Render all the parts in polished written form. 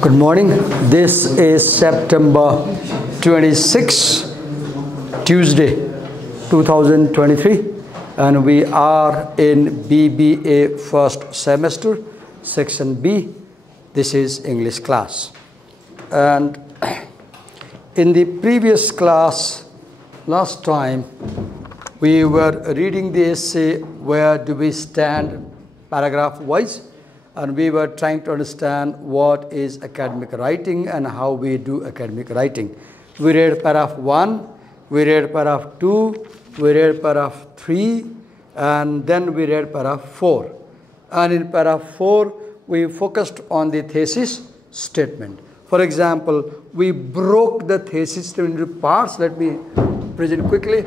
Good morning. This is September 26, Tuesday, 2023, and we are in BBA first semester, section B. This is English class. And in the previous class, last time, we were reading the essay, Where Do We Stand, paragraph-wise. And we were trying to understand what is academic writing and how we do academic writing. We read paragraph 1, we read paragraph 2, we read paragraph 3, and then we read paragraph 4. And in paragraph 4, we focused on the thesis statement. For example, we broke the thesis statement into parts. Let me present quickly.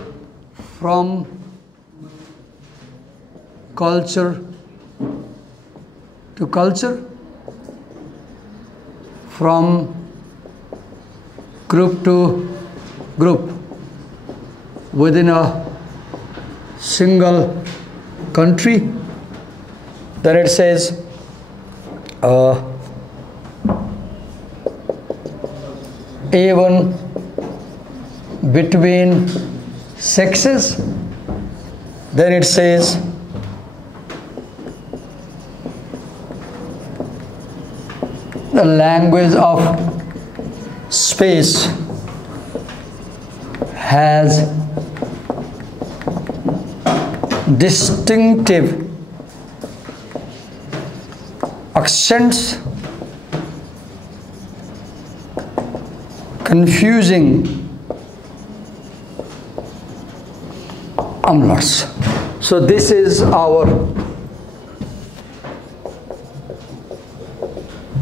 From culture to culture, from group to group, within a single country. Then it says A1 between sexes. Then it says the language of space has distinctive accents, confusing umlauts. So this is our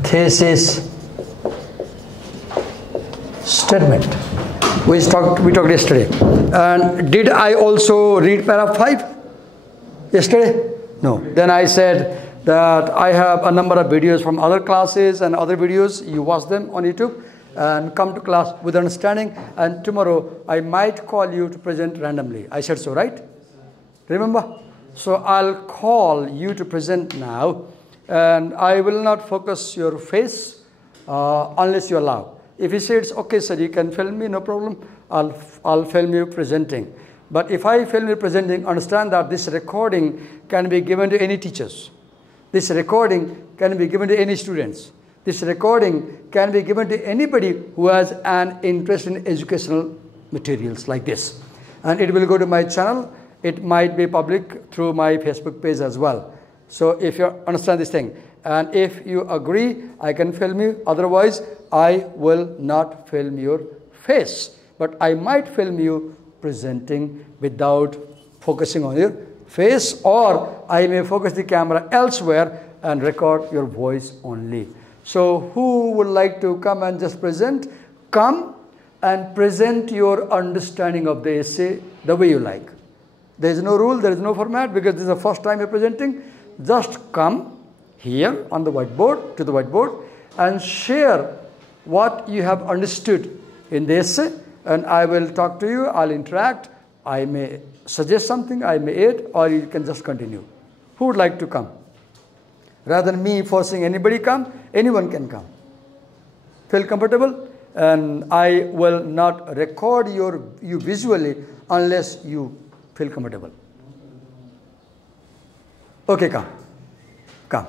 thesis statement. We talked yesterday. And did I also read paragraph 5 yesterday? No. Then I said that I have a number of videos from other classes and other videos. You watch them on YouTube and come to class with understanding. And tomorrow I might call you to present randomly. I said so, right? Remember? So I'll call you to present now. And I will not focus your face unless you allow. If you say it's okay, sir, you can film me, no problem. I'll film you presenting. But if I film you presenting, understand that this recording can be given to any teachers. This recording can be given to any students. This recording can be given to anybody who has an interest in educational materials like this. And it will go to my channel. It might be public through my Facebook page as well. So if you understand this thing, and if you agree, I can film you. Otherwise, I will not film your face. But I might film you presenting without focusing on your face, or I may focus the camera elsewhere and record your voice only. So who would like to come and just present? Come and present your understanding of the essay the way you like. There is no rule, there is no format, because this is the first time you're presenting. Just come here on the whiteboard, to the whiteboard, and share what you have understood in the essay, and I will talk to you, I'll interact, I may suggest something, I may add, or you can just continue. Who would like to come? Rather than me forcing anybody come, anyone can come. Feel comfortable? And I will not record you visually unless you feel comfortable. Okay, come. Come.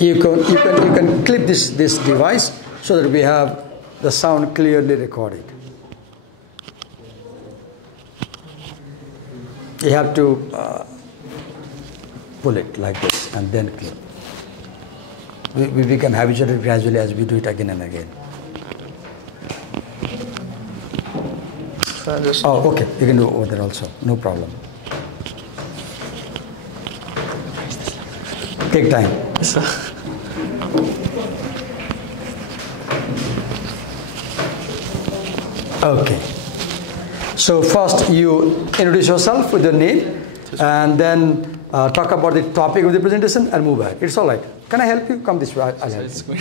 You can clip this device so that we have the sound clearly recorded. You have to pull it like this and then clip. We become habituated gradually as we do it again and again. Oh, okay. You can do it over there also. No problem. Take time. Yes, sir. Okay. So first you introduce yourself with your name and then talk about the topic of the presentation and move ahead. It's all right. Can I help you? Come this way. I'll help you.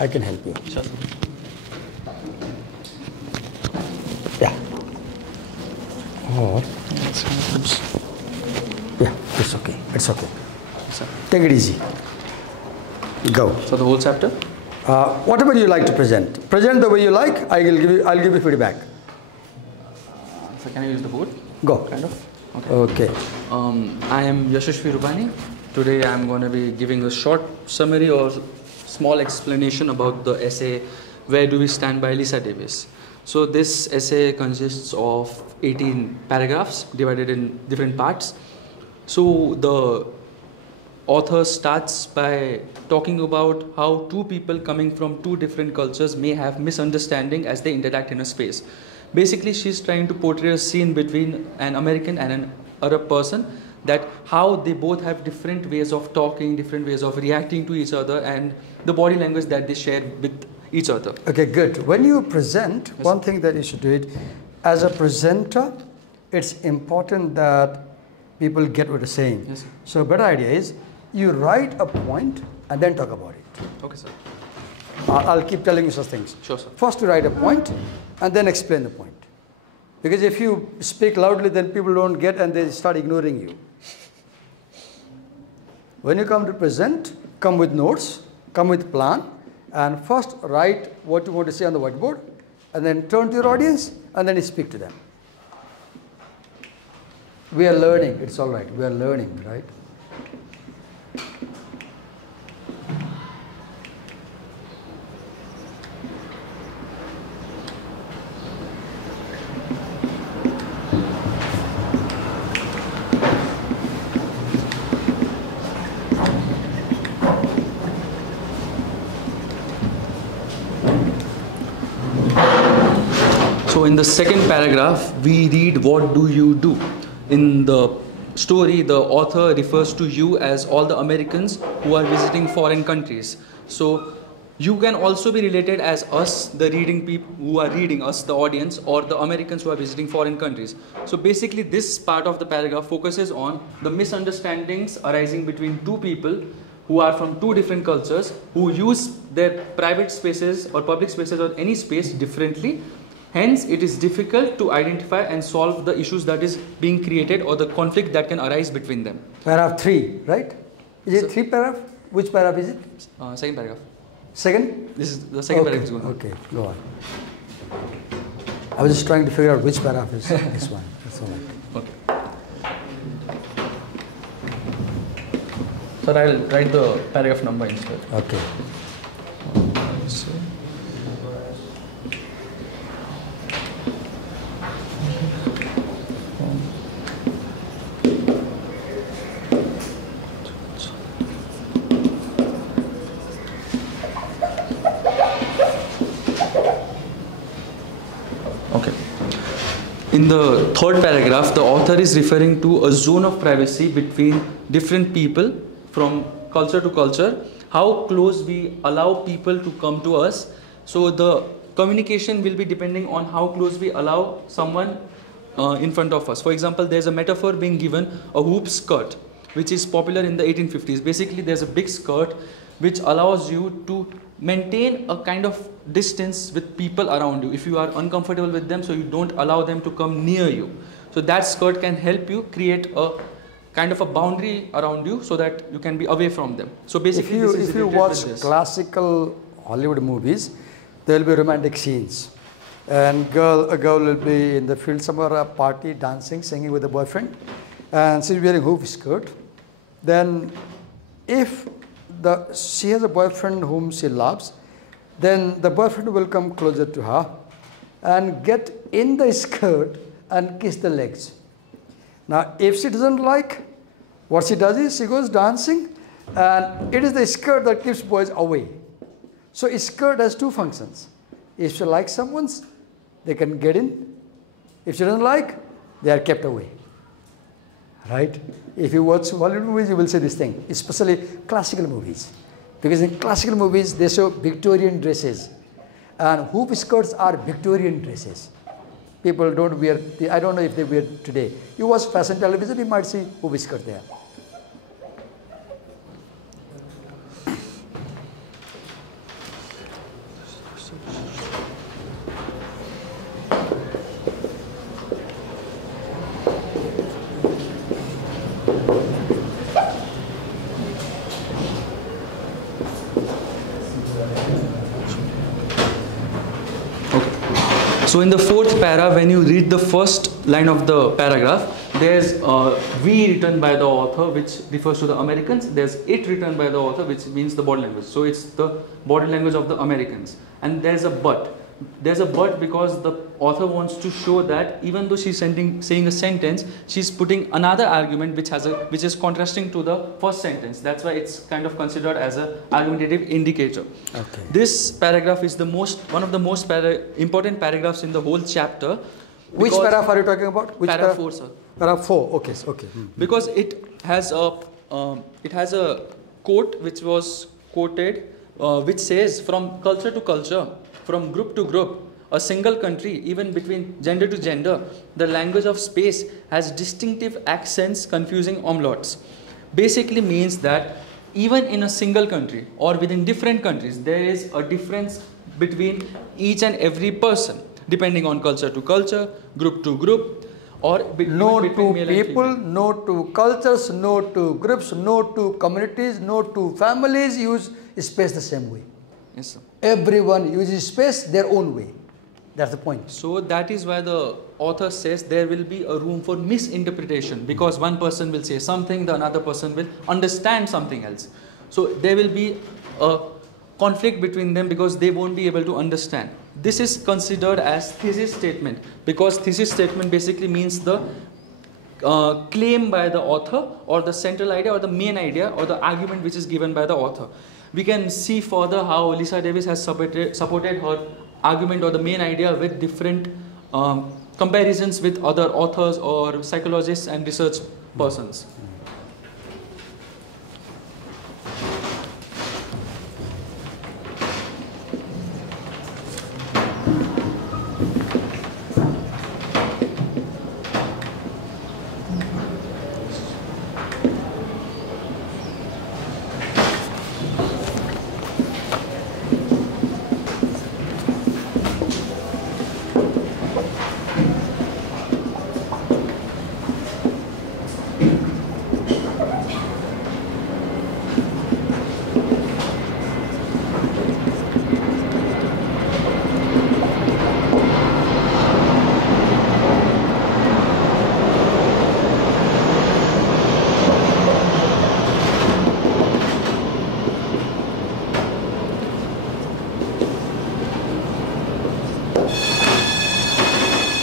I can help you. Sure. Or yeah, it's okay. It's okay. Take it easy. Go. So the whole chapter? Whatever you like to present. Present the way you like. I'll give you feedback. So can I use the board? Go. Kind of. Okay. I am Yashashvi Rupani. Today I am going to be giving a short summary or small explanation about the essay Where Do We Stand by Lisa Davis. So this essay consists of 18 paragraphs divided in different parts. So the author starts by talking about how two people coming from two different cultures may have misunderstanding as they interact in a space. Basically, she's trying to portray a scene between an American and an Arab person, that how they both have different ways of talking, different ways of reacting to each other, and the body language that they share with each other. Okay, good. When you present, yes, one thing that you should do it, as a presenter, it's important that people get what you're saying. Yes, sir. So a better idea is, you write a point and then talk about it. Okay, sir. I'll keep telling you such things. Sure, sir. First you write a point and then explain the point. Because if you speak loudly, then people don't get and they start ignoring you. When you come to present, come with notes, come with plan, and first write what you want to say on the whiteboard, and then turn to your audience and then speak to them. We are learning. It's all right. We are learning, right? So in the second paragraph, we read, what do you do? In the story, the author refers to you as all the Americans who are visiting foreign countries. So you can also be related as us, the reading people who are reading, us, the audience, or the Americans who are visiting foreign countries. So basically this part of the paragraph focuses on the misunderstandings arising between two people who are from two different cultures, who use their private spaces or public spaces or any space differently. Hence, it is difficult to identify and solve the issues that is being created or the conflict that can arise between them. Paragraph 3, right? Is it 3 paragraph? Which paragraph is it? Second paragraph. Second? This is the second paragraph is going on. Okay, go on. I was just trying to figure out which paragraph is this one. That's all right. Okay. So I'll write the paragraph number instead. Okay. So, in the third paragraph, the author is referring to a zone of privacy between different people from culture to culture, how close we allow people to come to us. So the communication will be depending on how close we allow someone in front of us. For example, there's a metaphor being given, a hoop skirt, which is popular in the 1850s. Basically, there's a big skirt which allows you to maintain a kind of distance with people around you if you are uncomfortable with them, so you don't allow them to come near you. So that skirt can help you create a kind of a boundary around you so that you can be away from them. So basically, if you watch classical Hollywood movies, there will be romantic scenes, and a girl will be in the field somewhere, a party, dancing, singing with a boyfriend, and she's wearing hoop skirt. Then if she has a boyfriend whom she loves, then the boyfriend will come closer to her and get in the skirt and kiss the legs. Now, if she doesn't like, what she does is she goes dancing, and it is the skirt that keeps boys away. So a skirt has two functions. If she likes someone, they can get in. If she doesn't like, they are kept away. Right? If you watch Hollywood movies, you will see this thing, especially classical movies. Because in classical movies, they show Victorian dresses. And hoop skirts are Victorian dresses. People don't wear, I don't know if they wear today. You watch fashion television, you might see hoop skirt there. So in the fourth para, when you read the first line of the paragraph, there's we written by the author, which refers to the Americans. There's it written by the author, which means the body language. So it's the body language of the Americans. And there's a but. There's a but because the author wants to show that even though she's saying a sentence, she's putting another argument which is contrasting to the first sentence. That's why it's kind of considered as an argumentative indicator. Okay. This paragraph is one of the most important paragraphs in the whole chapter. Which paragraph are you talking about? Which Paragraph 4, sir. Paragraph 4. Okay. Okay. Because it has a quote which was quoted, which says, from culture to culture, from group to group, a single country, even between gender to gender, the language of space has distinctive accents confusing omlauts. Basically means that even in a single country or within different countries, there is a difference between each and every person, depending on culture to culture, group to group, or no between to male people, and female. no to cultures, no to groups, no to communities, no to families use space the same way. Yes, sir. Everyone uses space their own way. That's the point. So that is why the author says there will be a room for misinterpretation, because one person will say something, the another person will understand something else. So there will be a conflict between them because they won't be able to understand. This is considered as thesis statement, because thesis statement basically means the claim by the author, or the central idea, or the main idea, or the argument which is given by the author. We can see further how Lisa Davis has supported her argument or the main idea with different comparisons with other authors or psychologists and research persons.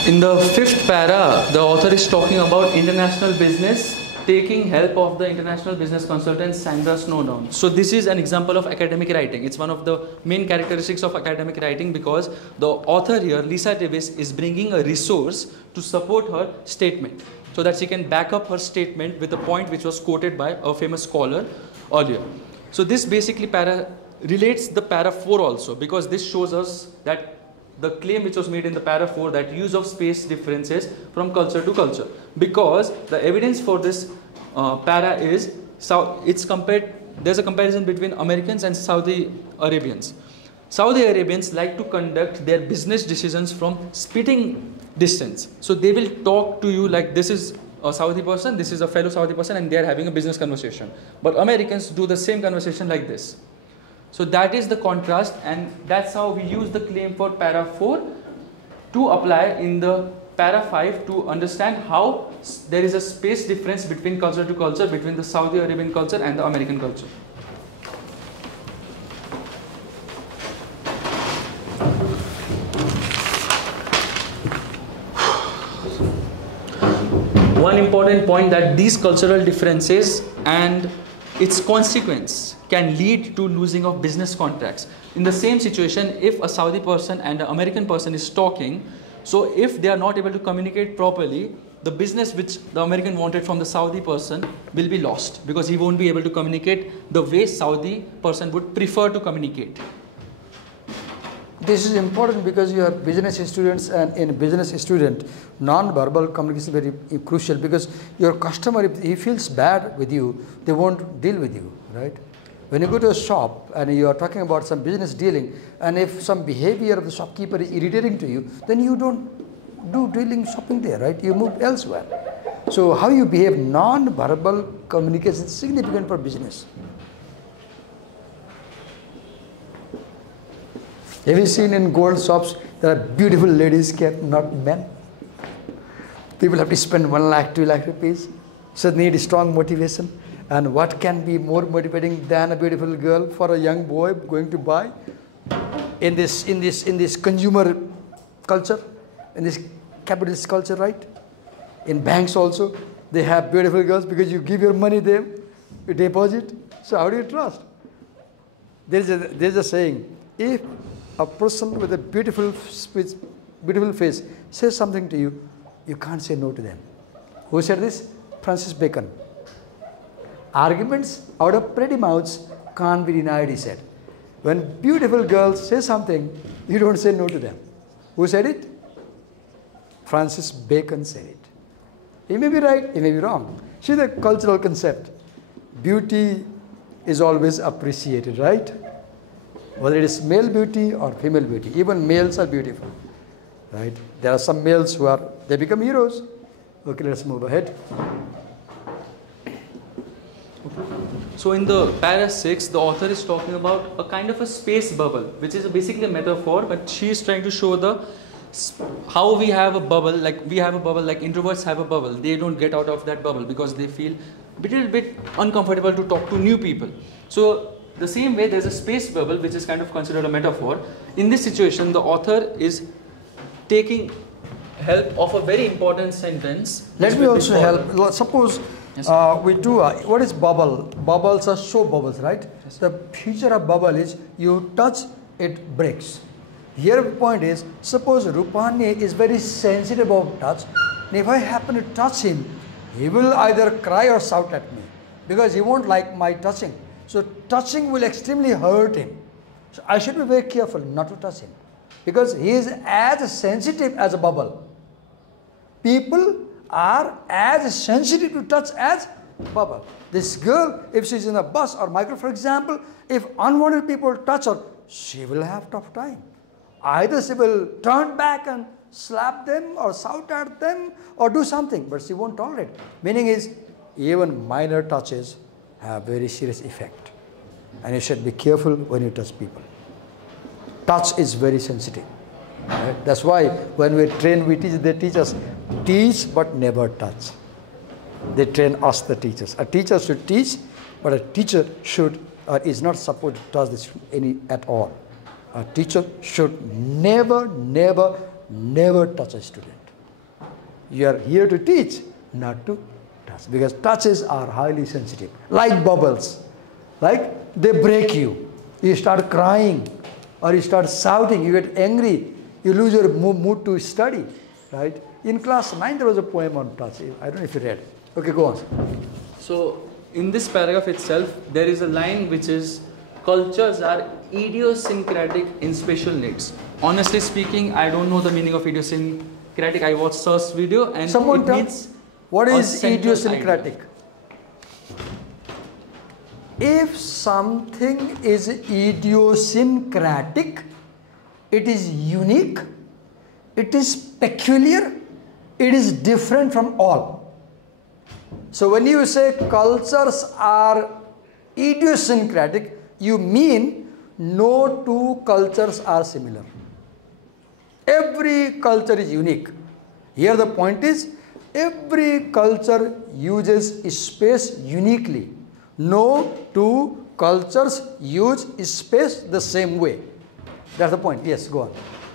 In the fifth para, the author is talking about international business, taking help of the international business consultant Sandra Snowdown. So this is an example of academic writing. It's one of the main characteristics of academic writing, because the author here, Lisa Davis, is bringing a resource to support her statement, so that she can back up her statement with a point which was quoted by a famous scholar earlier. So this basically relates the para 4 also, because this shows us that the claim which was made in the para 4, that use of space differences from culture to culture, because the evidence for this para is, there's a comparison between Americans and Saudi Arabians. Saudi Arabians like to conduct their business decisions from spitting distance. So they will talk to you like this is a Saudi person, this is a fellow Saudi person, and they are having a business conversation. But Americans do the same conversation like this. So that is the contrast, and that's how we use the claim for para 4 to apply in the para 5 to understand how there is a space difference between culture to culture, between the Saudi Arabian culture and the American culture. One important point, that these cultural differences and its consequence can lead to losing of business contracts. In the same situation, if a Saudi person and an American person is talking, so if they are not able to communicate properly, the business which the American wanted from the Saudi person will be lost, because he won't be able to communicate the way Saudi person would prefer to communicate. This is important because you are business students, and in business student, non-verbal communication is very crucial, because your customer, if he feels bad with you, they won't deal with you, right? When you go to a shop and you are talking about some business dealing, and if some behavior of the shopkeeper is irritating to you, then you don't do dealing shopping there, right? You move elsewhere. So how you behave, non-verbal communication is significant for business. Have you seen in gold shops, There are beautiful ladies kept, not men. People have to spend 1 lakh, 2 lakh rupees. So they need strong motivation. And what can be more motivating than a beautiful girl for a young boy going to buy in this consumer culture, in this capitalist culture, right? In banks also, they have beautiful girls because you give your money there, you deposit. So how do you trust? There's a saying, if a person with a beautiful face says something to you, you can't say no to them. Who said this? Francis Bacon. Arguments out of pretty mouths can't be denied, he said. When beautiful girls say something, you don't say no to them. Who said it? Francis Bacon said it. He may be right, he may be wrong. See the cultural concept. Beauty is always appreciated, right? Whether it is male beauty or female beauty. Even males are beautiful, right? There are some males who they become heroes. Okay, let's move ahead. So in the para 6, the author is talking about a kind of a space bubble, which is basically a metaphor, but she is trying to show how we have a bubble, like introverts have a bubble. They don't get out of that bubble because they feel a little bit uncomfortable to talk to new people. So the same way, there's a space bubble, which is kind of considered a metaphor. In this situation, the author is taking help of a very important sentence. Let me also help. Suppose we do, what is bubble? Bubbles are show bubbles, right? Yes. The feature of bubble is you touch, it breaks. Here the point is, suppose Rupani is very sensitive about touch, and if I happen to touch him, he will either cry or shout at me because he won't like my touching. So touching will extremely hurt him. So I should be very careful not to touch him because he is as sensitive as a bubble. People are as sensitive to touch as bubble. This girl, if she's in a bus or micro, for example, if unwanted people touch her, she will have tough time. Either she will turn back and slap them or shout at them or do something, but she won't tolerate. Meaning is, even minor touches have very serious effect. And you should be careful when you touch people. Touch is very sensitive. Right? That's why when we train, we teach, they teach us, teach but never touch. They train us, the teachers. A teacher should teach, but a teacher should or is not supposed to touch this at all. A teacher should never touch a student. You are here to teach, not to touch, because touches are highly sensitive, like bubbles. Like they break you. You start crying or you start shouting, you get angry, you lose your mood to study, right? In class 9 there was a poem on touch. I don't know if you read. Okay, go on. So in this paragraph itself, there is a line which is, cultures are idiosyncratic in special needs. Honestly speaking, I don't know the meaning of idiosyncratic. I watched Sir's video and someone it means what is idiosyncratic? Idea. If something is idiosyncratic, it is unique, it is peculiar, it is different from all. So when you say cultures are idiosyncratic, you mean no two cultures are similar. Every culture is unique. Here the point is, every culture uses space uniquely. No two cultures use space the same way. That's the point. Yes, go on.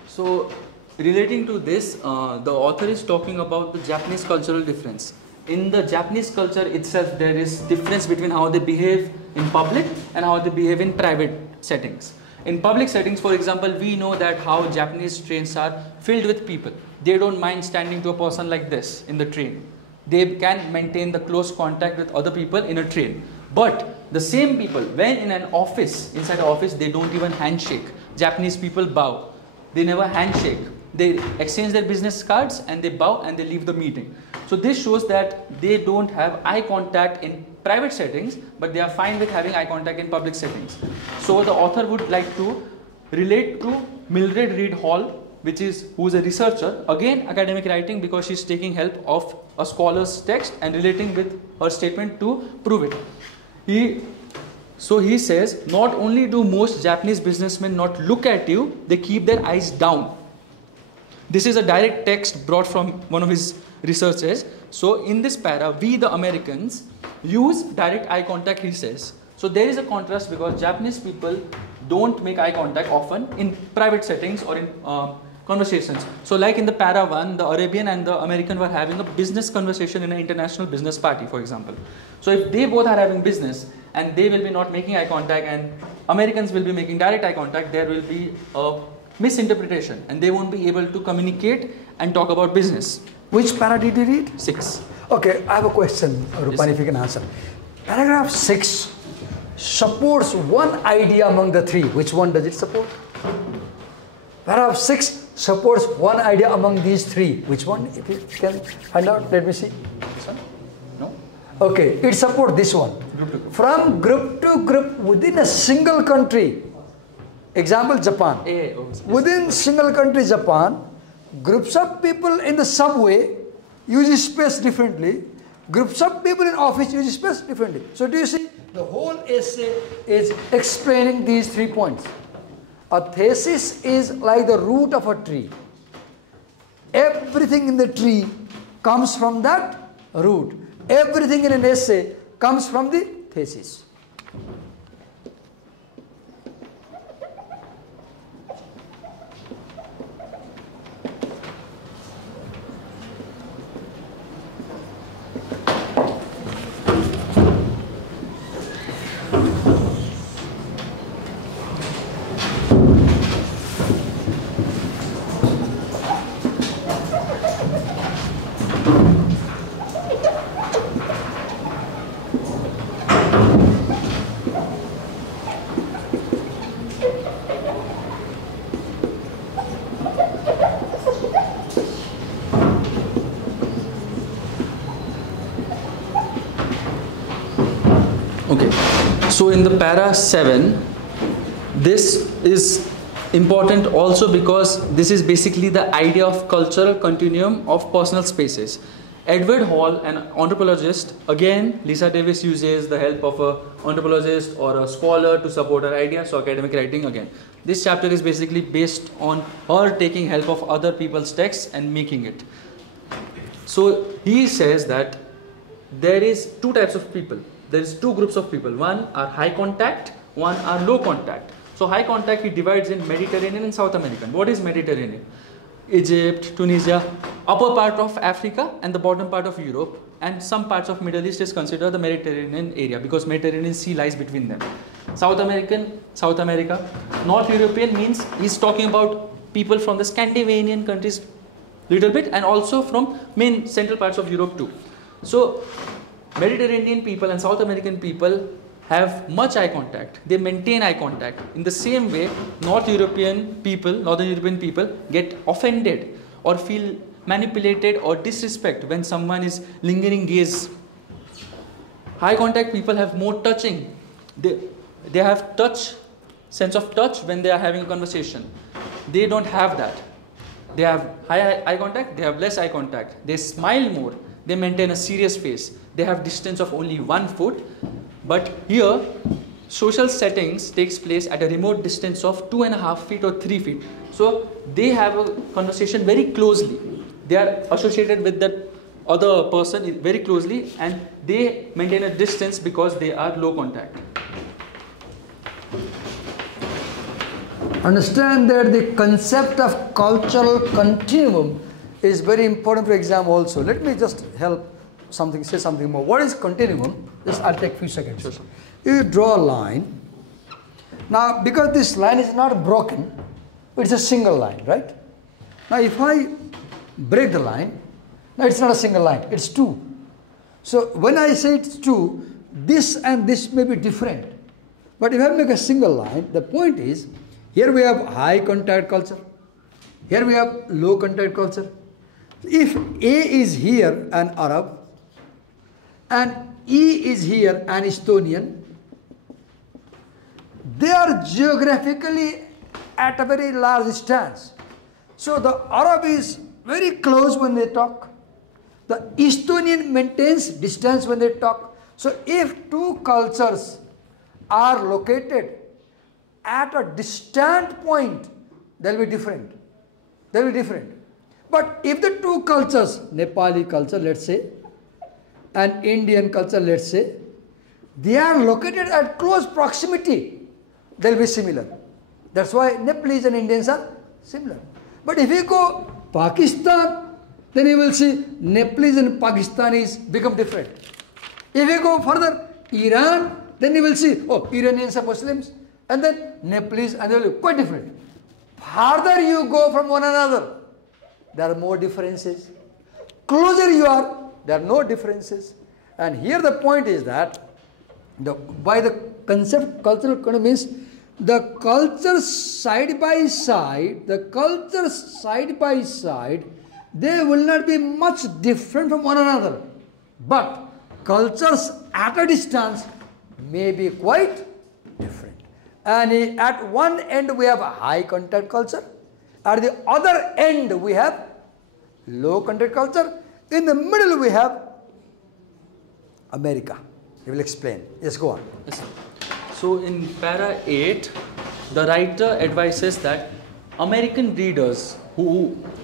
So relating to this, the author is talking about the Japanese cultural difference. In the Japanese culture itself, there is difference between how they behave in public and how they behave in private settings. In public settings, for example, we know that how Japanese trains are filled with people. They don't mind standing to a person like this in the train. They can maintain the close contact with other people in a train. But the same people, when in an office, inside the office, they don't even handshake. Japanese people bow. They never handshake. They exchange their business cards and they bow and they leave the meeting. So this shows that they don't have eye contact in private settings, but they are fine with having eye contact in public settings. So the author would like to relate to Mildred Reed Hall, who is a researcher, again academic writing, because she's taking help of a scholar's text and relating with her statement to prove it. So he says, not only do most Japanese businessmen not look at you, they keep their eyes down. This is a direct text brought from one of his researches. So in this para, we the Americans use direct eye contact, he says. So there is a contrast because Japanese people don't make eye contact often in private settings or in conversations. So like in the para 1, the Arabian and the American were having a business conversation in an international business party, for example. So if they both are having business and they will be not making eye contact and Americans will be making direct eye contact, there will be a misinterpretation and they won't be able to communicate and talk about business. Which para did you read? 6. Okay, I have a question, Rupani, Yes. if you can answer. Paragraph 6 supports one idea among the 3. Which one does it support? Paragraph 6 supports one idea among these 3. Which one? If you can find out, let me see. This one? No? Okay, it supports this one. Group to group. From group to group within a single country. Example, Japan. Yes. Within single country, Japan, groups of people in the subway use space differently. Groups of people in office use space differently. So do you see? The whole essay is explaining these 3 points. A thesis is like the root of a tree. Everything in the tree comes from that root. Everything in an essay comes from the thesis. Okay, so in the para 7, this is important also because this is basically the idea of cultural continuum of personal spaces. Edward Hall, an anthropologist, again Lisa Davis uses the help of an anthropologist or a scholar to support her idea, so academic writing again. This chapter is basically based on her taking help of other people's texts and making it. So he says that there is 2 types of people. There is 2 groups of people. One are high contact, one are low contact. So high contact he divides in Mediterranean and South American. What is Mediterranean? Egypt, Tunisia, upper part of Africa and the bottom part of Europe, and some parts of Middle East is considered the Mediterranean area because Mediterranean Sea lies between them. South America. North European means he's talking about people from the Scandinavian countries little bit and also from main central parts of Europe too. So Mediterranean people and South American people have much eye contact. They maintain eye contact. In the same way, Northern European people get offended or feel manipulated or disrespect when someone is lingering gaze. High contact people have more touching. They have sense of touch when they are having a conversation. They don't have that. They have high eye contact, they have less eye contact. They smile more. They maintain a serious face. They have distance of only 1 foot. But here, social settings takes place at a remote distance of 2.5 feet or 3 feet. So they have a conversation very closely. They are associated with that other person very closely and they maintain a distance because they are low contact. Understand that the concept of cultural continuum is very important for exam also. Let me just say something more. What is continuum? Just I'll take a few seconds. Sure, sir. You draw a line. Now, because this line is not broken, it's a single line, right? Now, if I break the line, now it's not a single line, it's 2. So, when I say it's 2, this and this may be different. But if I make a single line, the point is, here we have high contact culture, here we have low contact culture. If A is here an Arab, and E is here an Estonian, they are geographically at a very large distance. So the Arab is very close when they talk. The Estonian maintains distance when they talk. So if 2 cultures are located at a distant point, they'll be different. They'll be different. But if the two cultures, Nepali culture, let's say, and Indian culture, let's say, they are located at close proximity, they'll be similar. That's why Nepalese and Indians are similar. But if you go Pakistan, then you will see Nepalese and Pakistanis become different. If you go further, Iran, then you will see, oh, Iranians are Muslims, and then Nepalese, and they will be quite different. Farther you go from one another, there are more differences. Closer you are, there are no differences. And here the point is that by the concept cultural economy means the cultures side by side, they will not be much different from one another. But cultures at a distance may be quite different. And at one end we have a high contact culture. At the other end we have low contact culture. In the middle we have America. He will explain. Yes, go on. Yes, sir. So in para 8, the writer advises that American readers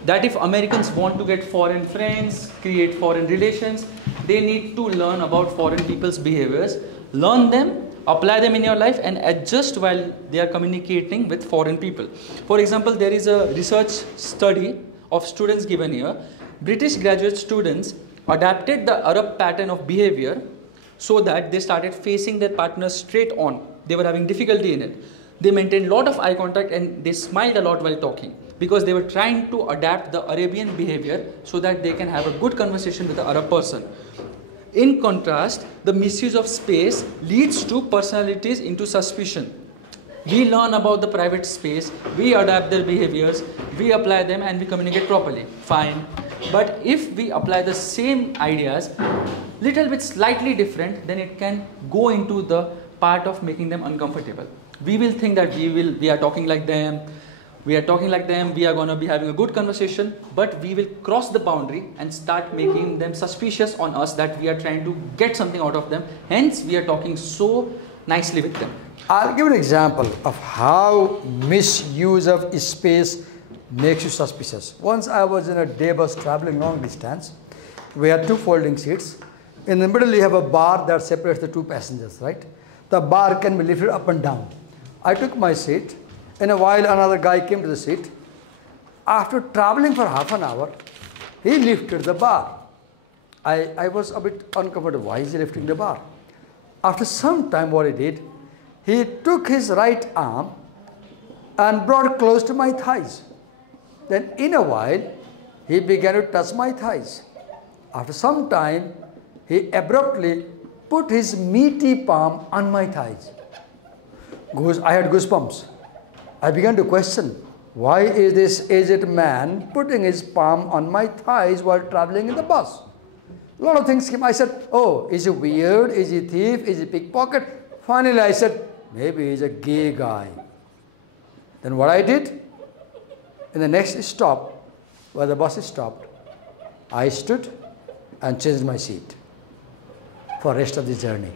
that if Americans want to get foreign friends, create foreign relations, they need to learn about foreign people's behaviors, learn them, apply them in your life and adjust while they are communicating with foreign people. For example, there is a research study of students given here. British graduate students adapted the Arab pattern of behavior so that they started facing their partners straight on. They were having difficulty in it. They maintained a lot of eye contact and they smiled a lot while talking because they were trying to adapt the Arabian behavior so that they can have a good conversation with the Arab person. In contrast, the misuse of space leads to personalities into suspicion. We learn about the private space, we adapt their behaviors, we apply them and we communicate properly. Fine. But if we apply the same ideas, little bit slightly different, then it can go into the part of making them uncomfortable. We will think that we are talking like them, we are going to be having a good conversation, but we will cross the boundary and start making them suspicious on us that we are trying to get something out of them. Hence, we are talking so nicely with them. I'll give an example of how misuse of space makes you suspicious. Once I was in a day bus traveling long distance. We had two folding seats. In the middle, you have a bar that separates the two passengers, right? The bar can be lifted up and down. I took my seat. In a while, another guy came to the seat. After traveling for half an hour, he lifted the bar. I was a bit uncomfortable. Why is he lifting the bar? After some time, what he did, he took his right arm and brought close to my thighs. Then in a while, he began to touch my thighs. After some time, he abruptly put his meaty palm on my thighs. I had goosebumps. I began to question, why is this aged man putting his palm on my thighs while traveling in the bus? A lot of things came. I said, oh, is he weird? Is he thief? Is he pickpocket? Finally, I said, maybe he's a gay guy. Then what I did, in the next stop, where the bus stopped, I stood and changed my seat for the rest of the journey.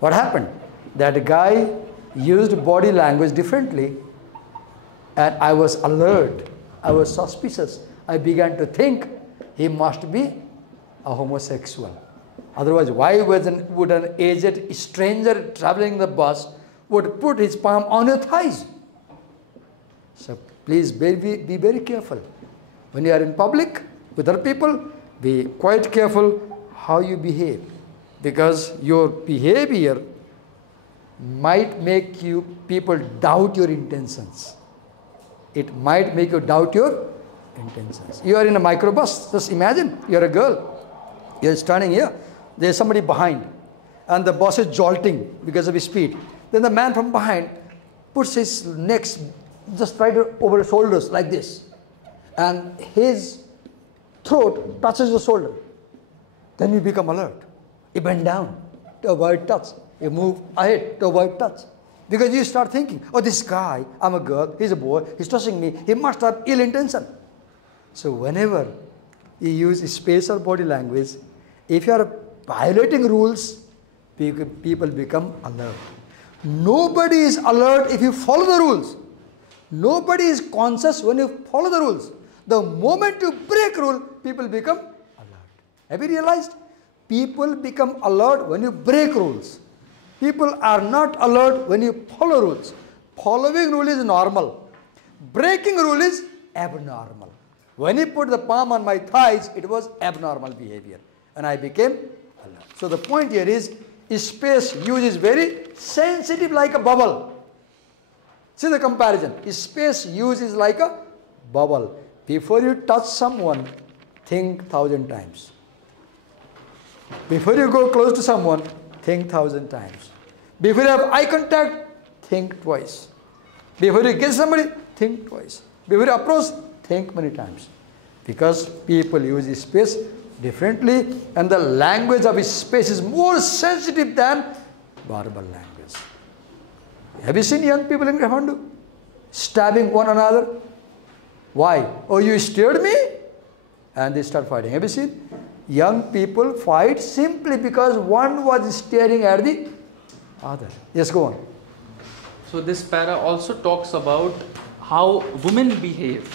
What happened? That guy used body language differently, and I was alert. I was suspicious. I began to think he must be a homosexual. Otherwise, why would an aged stranger traveling the bus would put his palm on your thighs? So please be very careful. When you are in public with other people, be quite careful how you behave, because your behavior might make people doubt your intentions. It might make you doubt your intentions. You are in a microbus. Just imagine, you are a girl. You are standing here. There is somebody behind, and the bus is jolting because of his speed. Then the man from behind puts his neck just right over his shoulders like this, and his throat touches the shoulder. Then you become alert. You bend down to avoid touch. You move ahead to avoid touch. Because you start thinking, oh, this guy, I'm a girl, he's a boy, he's touching me, he must have ill intention. So whenever you use space or body language, if you are violating rules, people become alert. Nobody is alert if you follow the rules. Nobody is conscious when you follow the rules. The moment you break rule, people become alert. Have you realized? People become alert when you break rules. People are not alert when you follow rules. Following rule is normal. Breaking rule is abnormal. When he put the palm on my thighs, it was abnormal behavior. And I became alert. So the point here is, space use is very sensitive like a bubble. See the comparison. Space use is like a bubble. Before you touch someone, think 1,000 times. Before you go close to someone, think 1,000 times. Before you have eye contact, think twice. Before you kiss somebody, think twice. Before you approach, think many times. Because people use space differently, and the language of space is more sensitive than verbal language. Have you seen young people in Kathmandu stabbing one another? Why? Oh, you scared me? And they start fighting. Have you seen? Young people fight simply because one was staring at the other. Yes, go on. So this para also talks about how women behave.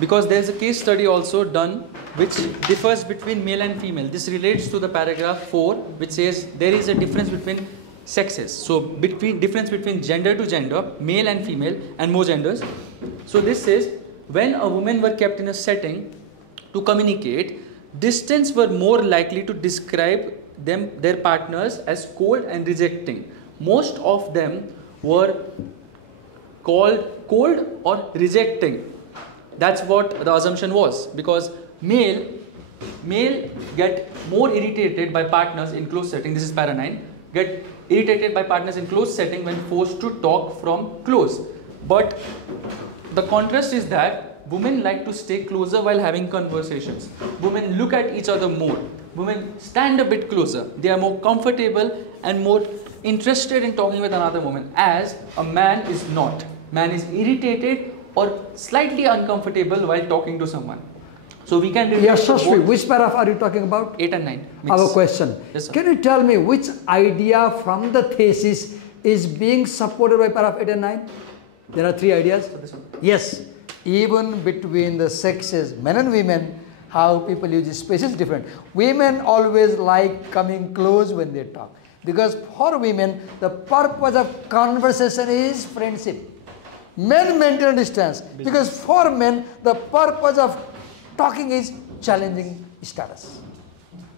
Because there is a case study also done which differs between male and female. This relates to the paragraph 4, which says there is a difference between sexes. So difference between gender to gender, male and female, and more genders. So this says, when a woman were kept in a setting to communicate, distance were more likely to describe their partners as cold and rejecting. Most of them were called cold or rejecting. That's what the assumption was, because male get more irritated by partners in close setting. This is para 9. Get irritated by partners in close setting when forced to talk from close. But the contrast is that women like to stay closer while having conversations. Women look at each other more. Women stand a bit closer. They are more comfortable and more interested in talking with another woman, as a man is not. Man is irritated or slightly uncomfortable while talking to someone. So we can relate. Yes, Shashvi, which paragraph are you talking about? 8 and 9. I have a question. Yes, sir. Can you tell me which idea from the thesis is being supported by paragraph 8 and 9? There are 3 ideas. Yes. Even between the sexes, men and women, how people use space is different. Women always like coming close when they talk. Because for women, the purpose of conversation is friendship. Men maintain distance. Because for men, the purpose of talking is challenging status.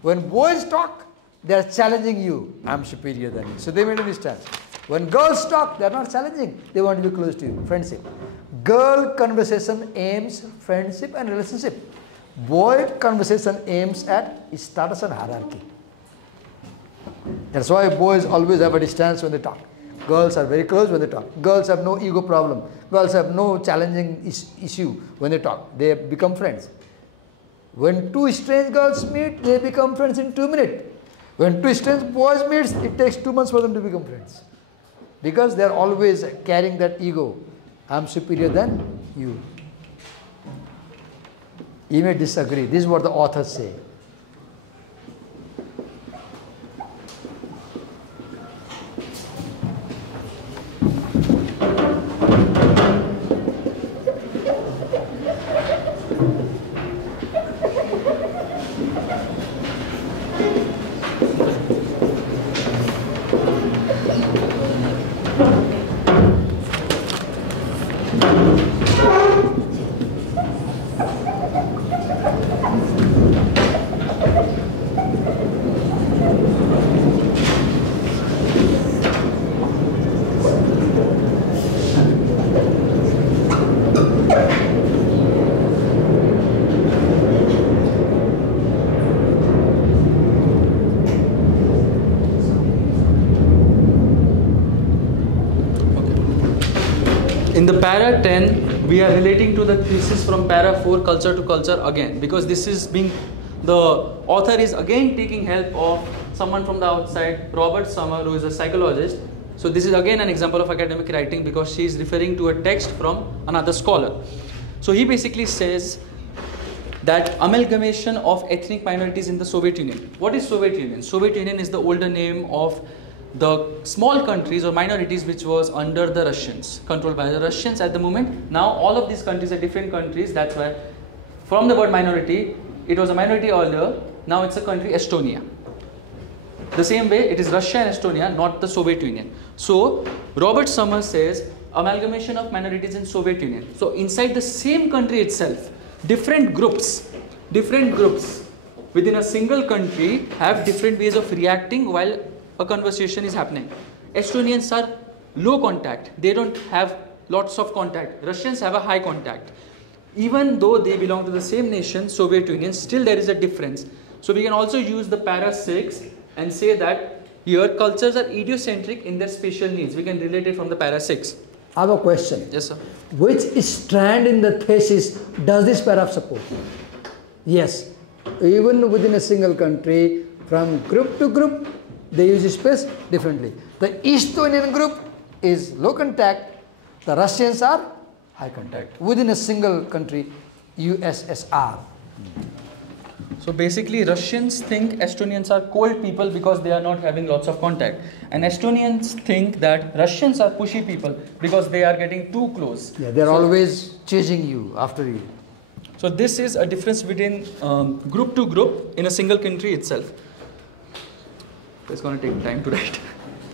When boys talk, they are challenging you. I am superior than you. So they maintain distance. When girls talk, they are not challenging. They want to be close to you. Friendship. Girl conversation aims friendship and relationship. Boy conversation aims at status and hierarchy. That's why boys always have a distance when they talk. Girls are very close when they talk. Girls have no ego problem. Girls have no challenging issue when they talk. They become friends. When 2 strange girls meet, they become friends in 2 minutes. When 2 strange boys meet, it takes 2 months for them to become friends. Because they are always carrying that ego. I am superior than you. You may disagree. This is what the authors say. In the para 10, we are relating to the thesis from para 4, culture to culture again, because this is being, the author is again taking help of someone from the outside, Robert Summer, who is a psychologist. So this is again an example of academic writing, because she is referring to a text from another scholar. So he basically says that amalgamation of ethnic minorities in the Soviet Union. What is Soviet Union? Soviet Union is the older name of the small countries or minorities which was under the Russians, controlled by the Russians at the moment. Now all of these countries are different countries. That's why from the word minority, it was a minority earlier. Now it's a country, Estonia. The same way it is Russia and Estonia, not the Soviet Union. So Robert Summers says amalgamation of minorities in Soviet Union. So inside the same country itself, different groups within a single country have different ways of reacting while a conversation is happening. Estonians are low contact. They don't have lots of contact. Russians have a high contact. Even though they belong to the same nation, Soviet Union, still there is a difference. So we can also use the para 6 and say that here cultures are idiocentric in their spatial needs. We can relate it from the para 6. I have a question. Yes, sir. Which strand in the thesis does this paragraph support? Yes. Even within a single country, from group to group, they use space differently. The Estonian group is low contact. The Russians are high contact. Within a single country, USSR. So basically Russians think Estonians are cold people because they are not having lots of contact. And Estonians think that Russians are pushy people because they are getting too close. Yeah, they are always chasing you, after you. So this is a difference between group to group in a single country itself. It's going to take time to write.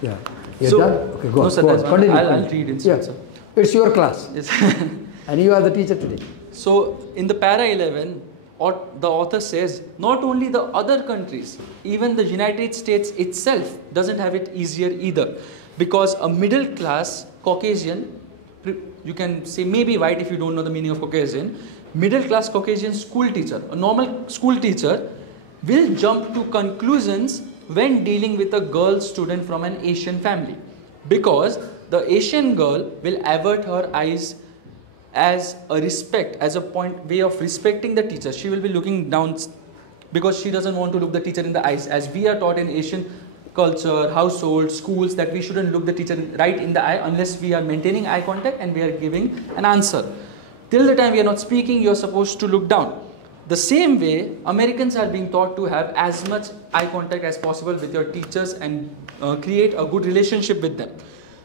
Yeah. You're So, done? Okay, go no, on. sir, Go on. that's fine. Continue. I'll read instead, Yeah. sir. It's your class. Yes. And you are the teacher today. So in the para 11, the author says not only the other countries, even the United States itself doesn't have it easier either, because a middle class Caucasian, you can say maybe white if you don't know the meaning of Caucasian, middle class Caucasian school teacher, a normal school teacher, will jump to conclusions when dealing with a girl student from an Asian family, because the Asian girl will avert her eyes as a respect, as a way of respecting the teacher. She will be looking down because she doesn't want to look the teacher in the eyes, as we are taught in Asian culture, household, schools, that we shouldn't look the teacher right in the eye unless we are maintaining eye contact and we are giving an answer. Till the time we are not speaking, you are supposed to look down. The same way, Americans are being taught to have as much eye contact as possible with your teachers and create a good relationship with them.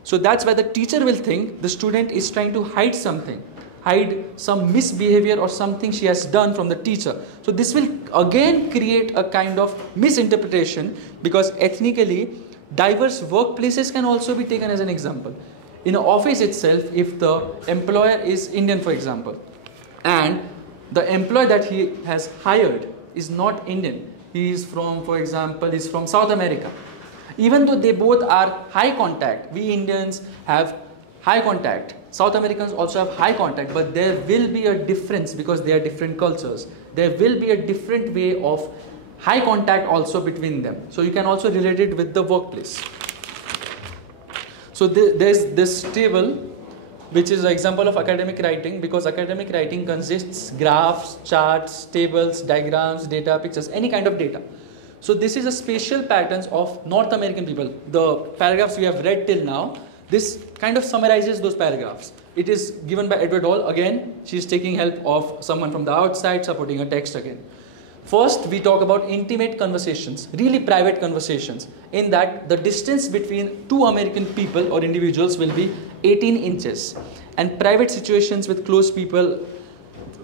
So that's why the teacher will think the student is trying to hide something, hide some misbehavior or something she has done from the teacher. So this will again create a kind of misinterpretation, because ethnically diverse workplaces can also be taken as an example. In an office itself, if the employer is Indian, for example, and the employee that he has hired is not Indian, he is from, for example, is from South America. Even though they both are high contact, we Indians have high contact, South Americans also have high contact, but there will be a difference because they are different cultures. There will be a different way of high contact also between them. So you can also relate it with the workplace. So there's this table, which is an example of academic writing, because academic writing consists graphs, charts, tables, diagrams, data, pictures, any kind of data. So this is a spatial patterns of North American people. The paragraphs we have read till now, this kind of summarizes those paragraphs. It is given by Edward Hall. Again, she is taking help of someone from the outside, supporting a text again. First, we talk about intimate conversations, really private conversations, in that the distance between two American people or individuals will be 18 inches. And private situations with close people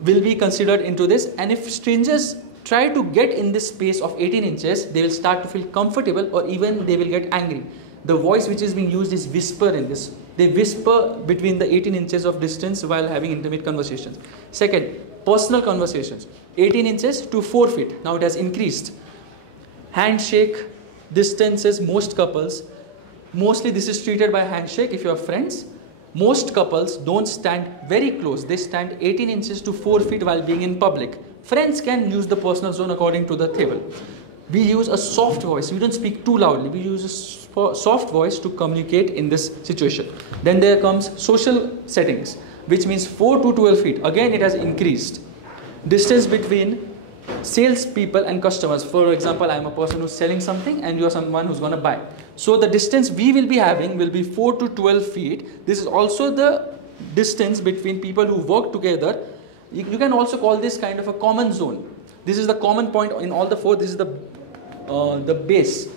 will be considered into this. And if strangers try to get in this space of 18 inches, they will start to feel comfortable, or even they will get angry. The voice which is being used is whisper in this. They whisper between the 18 inches of distance while having intimate conversations. Second, personal conversations. 18 inches to 4 feet. Now it has increased. Handshake distances, most couples, mostly this is treated by handshake if you are friends. Most couples don't stand very close. They stand 18 inches to 4 feet while being in public. Friends can use the personal zone according to the table. We use a soft voice. We don't speak too loudly. We use a soft voice to communicate in this situation. Then there comes social settings, which means 4 to 12 feet. Again, it has increased. Distance between salespeople and customers. For example, I am a person who's selling something and you are someone who's going to buy. So the distance we will be having will be 4 to 12 feet. This is also the distance between people who work together. You can also call this kind of a common zone. This is the common point in all the four. This is the base.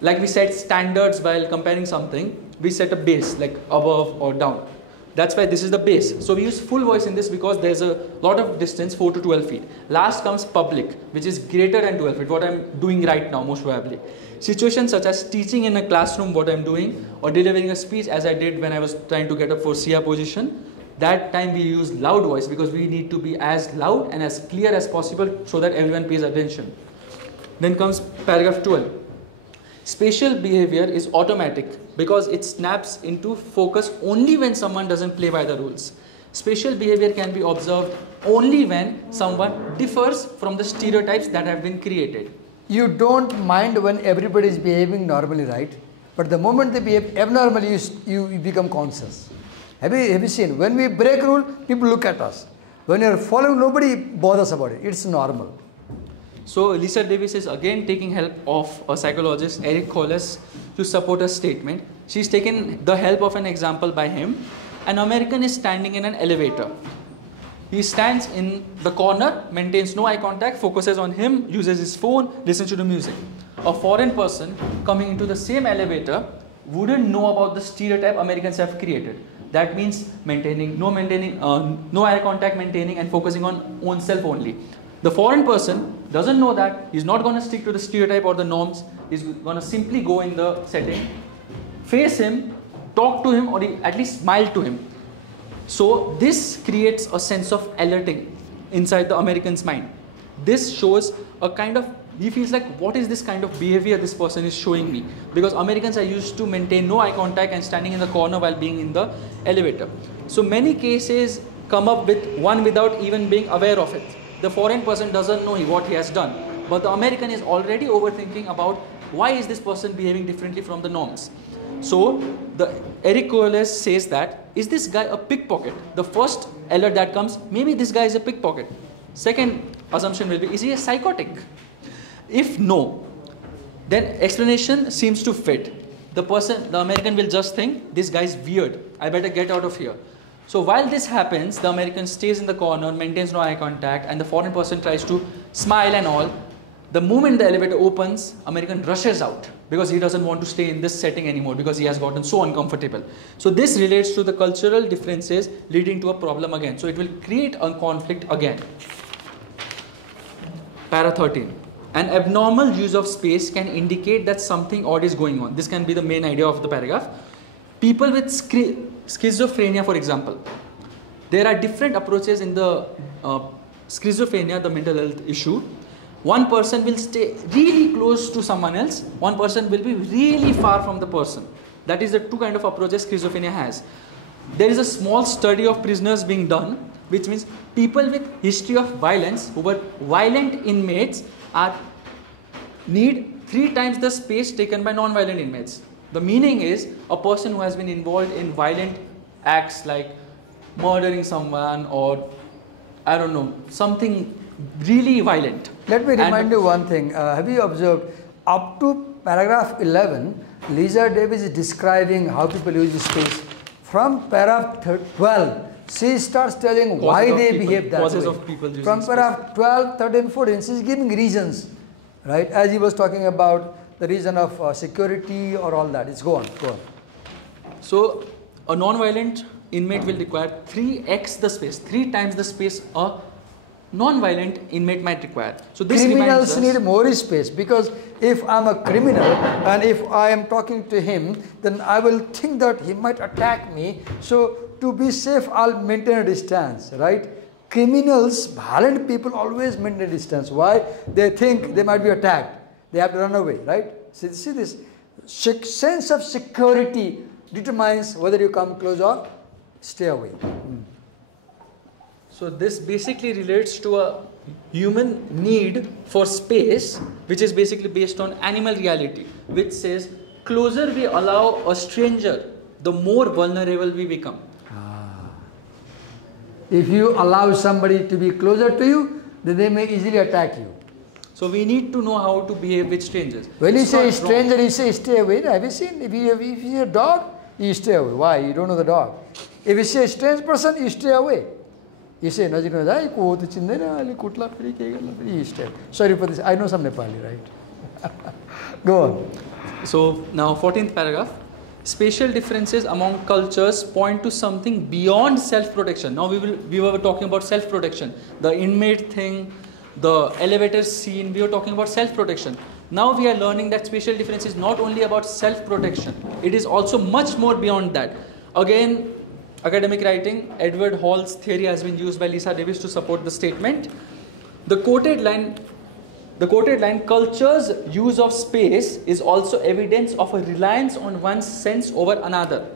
like we set standards while comparing something, we set a base like above or down. That's why this is the base. So we use full voice in this because there's a lot of distance, 4 to 12 feet. Last comes public, which is greater than 12 feet, what I'm doing right now most probably. Situations such as teaching in a classroom, what I'm doing, or delivering a speech as I did when I was trying to get up for SIA position. That time we use loud voice because we need to be as loud and as clear as possible so that everyone pays attention. Then comes paragraph 12. Spatial behavior is automatic because it snaps into focus only when someone doesn't play by the rules. Spatial behavior can be observed only when someone differs from the stereotypes that have been created. You don't mind when everybody is behaving normally, right? But the moment they behave abnormally, you become conscious. Have you seen? When we break rule, people look at us. When you are following, nobody bothers about it. It's normal. So Lisa Davis is again taking help of a psychologist, Eric Collis, to support her statement. She's taken the help of an example by him. An American is standing in an elevator. He stands in the corner, maintains no eye contact, focuses on him, uses his phone, listens to the music. A foreign person coming into the same elevator wouldn't know about the stereotype Americans have created. That means no eye contact, maintaining and focusing on oneself only. The foreign person doesn't know that. He's not going to stick to the stereotype or the norms. He's going to simply go in the setting, face him, talk to him, or at least smile to him. So this creates a sense of alerting inside the American's mind. This shows a kind of, he feels like, what is this kind of behavior this person is showing me? Because Americans are used to maintain no eye contact and standing in the corner while being in the elevator. So many cases come up with one without even being aware of it. The foreign person doesn't know what he has done. But the American is already overthinking about why is this person behaving differently from the norms. So the Eric Collis says that, is this guy a pickpocket? The first alert that comes, maybe this guy is a pickpocket. Second assumption will be, is he a psychotic? If no, then explanation seems to fit. The American will just think, this guy is weird. I better get out of here. So while this happens, the American stays in the corner, maintains no eye contact, and the foreign person tries to smile and all. The moment the elevator opens, American rushes out because he doesn't want to stay in this setting anymore because he has gotten so uncomfortable. So this relates to the cultural differences leading to a problem again. So it will create a conflict again. Para 13. An abnormal use of space can indicate that something odd is going on. This can be the main idea of the paragraph. People with schizophrenia, for example, there are different approaches in the schizophrenia, the mental health issue. One person will stay really close to someone else. One person will be really far from the person. That is the two kind of approaches schizophrenia has. There is a small study of prisoners being done, which means people with history of violence, who were violent inmates, need 3 times the space taken by non-violent inmates. The meaning is a person who has been involved in violent acts like murdering someone or, I don't know, something really violent. Let me remind you one thing. Have you observed up to paragraph 11, Lisa Davis is describing how people use the space. From paragraph 12, she starts telling why they behave that way. From paragraph 12, 13, 14, she's giving reasons, right? As he was talking about the reason of security or all that. It's go on. So a non-violent inmate will require 3x the space, 3 times the space a non-violent inmate might require. So this criminals need more space, because if I'm a criminal and if I am talking to him, then I will think that he might attack me. So to be safe, I'll maintain a distance, right? Criminals, violent people always maintain a distance. Why? They think they might be attacked. They have to run away, right? See this sense of security determines whether you come close or stay away. So this basically relates to a human need for space, which is basically based on animal reality, which says closer we allow a stranger, the more vulnerable we become. If you allow somebody to be closer to you, then they may easily attack you. So we need to know how to behave with strangers. When you say stranger, you say stay away. Have you seen? If you see a dog, you stay away. Why? You don't know the dog. If you say a strange person, you stay away. You say, you stay. Sorry for this. I know some Nepali, right? Go on. So now 14th paragraph. Spatial differences among cultures point to something beyond self-protection. Now we were talking about self-protection, the inmate thing, the elevator scene. We were talking about self-protection. Now we are learning that spatial difference is not only about self-protection. It is also much more beyond that. Again, academic writing, Edward Hall's theory has been used by Lisa Davis to support the statement. The quoted line, culture's use of space is also evidence of a reliance on one's sense over another.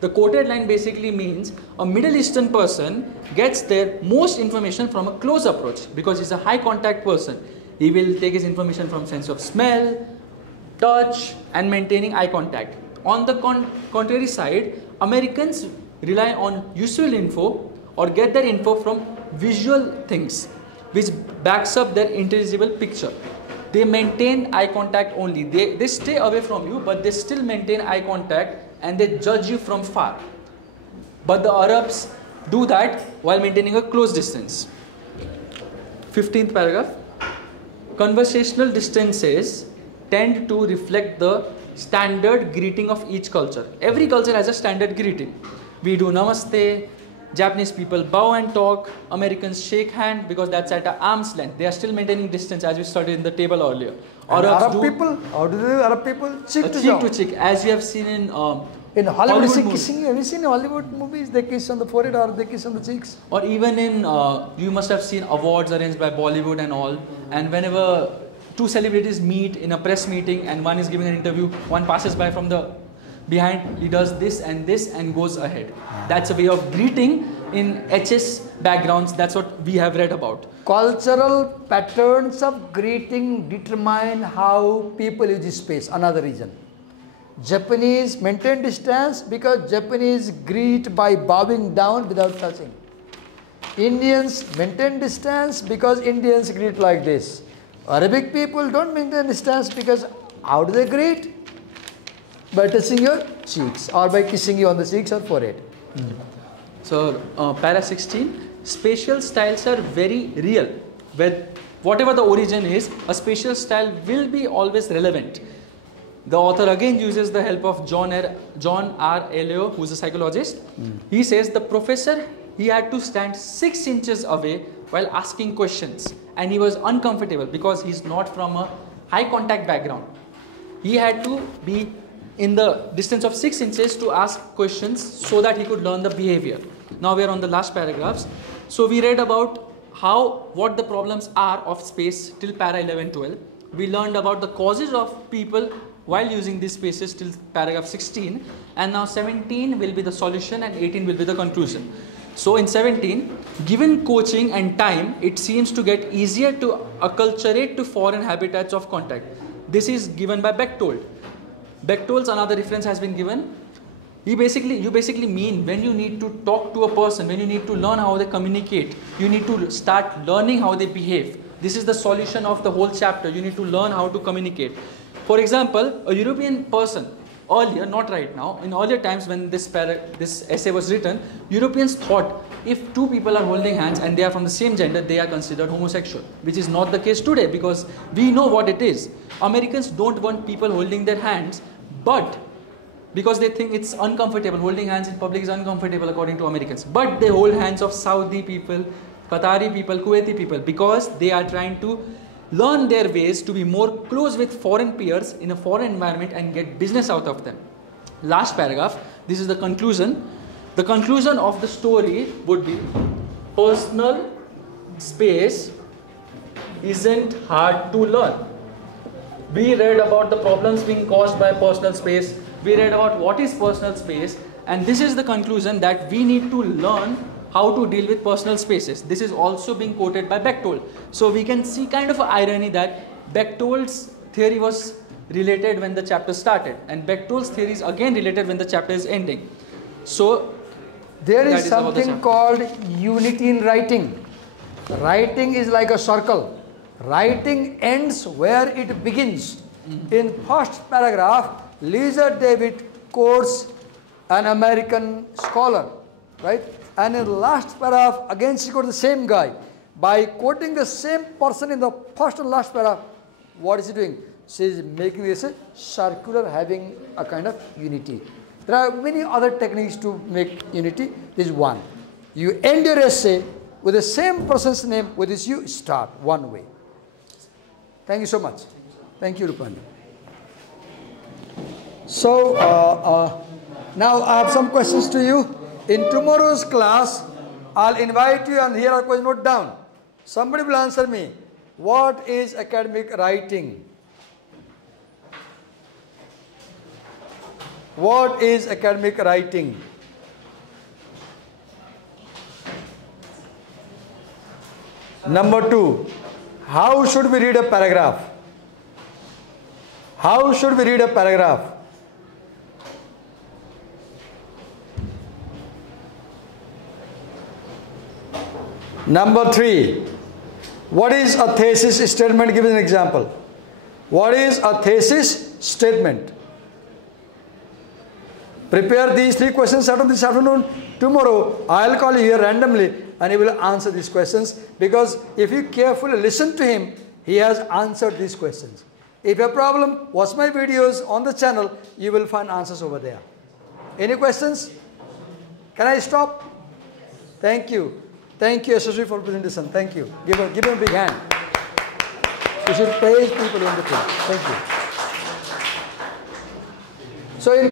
The quoted line basically means a Middle Eastern person gets their most information from a close approach because he's a high contact person. He will take his information from sense of smell, touch, and maintaining eye contact. On the contrary side, Americans rely on useful info or get their info from visual things, which backs up their intelligible picture. They maintain eye contact only. They stay away from you, but they still maintain eye contact and they judge you from far. But the Arabs do that while maintaining a close distance. 15th paragraph. Conversational distances tend to reflect the standard greeting of each culture. Every culture has a standard greeting. We do namaste. Japanese people bow and talk. Americans shake hand because that's at an arm's length. They are still maintaining distance as we studied in the table earlier. Arab people, how do the Arab people cheek to cheek, as you have seen in Hollywood kissing. Have you seen Hollywood movies? They kiss on the forehead or they kiss on the cheeks. Or even in you must have seen awards arranged by Bollywood and all. And whenever two celebrities meet in a press meeting and one is giving an interview, one passes by from the behind, he does this and goes ahead. That's a way of greeting in HS backgrounds. That's what we have read about. Cultural patterns of greeting determine how people use space. Another reason. Japanese maintain distance because Japanese greet by bowing down without touching. Indians maintain distance because Indians greet like this. Arabic people don't maintain distance because how do they greet? By touching your cheeks or by kissing you on the cheeks or forehead. So, para 16, spatial styles are very real. Whatever the origin is, a spatial style will be always relevant. The author again uses the help of John R. Elio, who is a psychologist. He says the professor, he had to stand 6 inches away while asking questions. And he was uncomfortable because he's not from a high contact background. He had to be in the distance of 6 inches to ask questions so that he could learn the behavior. Now we are on the last paragraphs. So we read about what the problems are of space till para 11-12. We learned about the causes of people while using these spaces till paragraph 16. And now 17 will be the solution and 18 will be the conclusion. So in 17, given coaching and time, it seems to get easier to acculturate to foreign habitats of contact. This is given by Bechtold. Bechtold's another reference has been given. You basically mean when you need to talk to a person, when you need to learn how they communicate, you need to start learning how they behave. This is the solution of the whole chapter. You need to learn how to communicate. For example, a European person, earlier, not right now, in earlier times when this essay was written, Europeans thought if two people are holding hands and they are from the same gender, they are considered homosexual, which is not the case today because we know what it is. Americans don't want people holding their hands, but because they think it's uncomfortable, holding hands in public is uncomfortable according to Americans, but they hold hands of Saudi people, Qatari people, Kuwaiti people, because they are trying to learn their ways to be more close with foreign peers in a foreign environment and get business out of them. Last paragraph, this is the conclusion. The conclusion of the story would be personal space isn't hard to learn. We read about the problems being caused by personal space. We read about what is personal space, and this is the conclusion that we need to learn how to deal with personal spaces. This is also being quoted by Bechtold. So we can see kind of an irony that Bechtold's theory was related when the chapter started, and Bechtold's theory is again related when the chapter is ending. So there is something called unity in writing. Writing is like a circle. Writing ends where it begins. In first paragraph, Lisa Davis quotes an American scholar, right? And in the last paragraph, again she quotes the same guy. By quoting the same person in the first and last paragraph, what is he doing? she is making this a circular, having a kind of unity. There are many other techniques to make unity. This is one. You end your essay with the same person's name with which you start, one way. Thank you so much. Thank you, Rupani. So, now I have some questions to you. In tomorrow's class, I'll invite you, and here are questions, note down. Somebody will answer me. What is academic writing? What is academic writing? Number 2, how should we read a paragraph? How should we read a paragraph? Number 3, what is a thesis statement? Give us an example. What is a thesis statement? Prepare these 3 questions out of this afternoon. Tomorrow, I'll call you here randomly and he will answer these questions, because if you carefully listen to him, he has answered these questions. If you have a problem, watch my videos on the channel. You will find answers over there. Any questions? Can I stop? Thank you. Thank you, SSV, for presentation. Thank you. Give him a big hand. You should praise people in the team. Thank you. So in